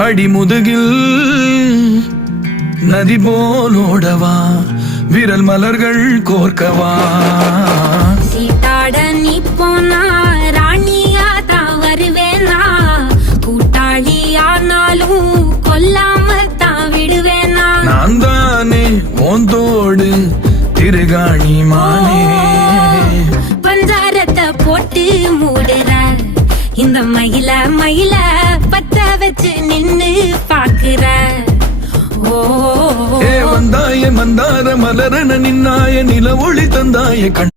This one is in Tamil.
அடிமுதுகில் நதி போலோடவா விரல் மலர்கள் கோர்க்கவா சீட்டாட நீ போனா ராணியா தான் வருவேனா கூட்டாளி ஆனாலும் கொல்லாம தான் விடுவேனா நான் தானே ஓந்தோடு திருகாணி மானே பஞ்சாரத்தை போட்டு மூடுற இந்த மயில மயில பத்த வச்சு நின்னு பாக்குற வந்தாய மந்தார மலரன நின்னாய நில ஒளி தந்தாய கண்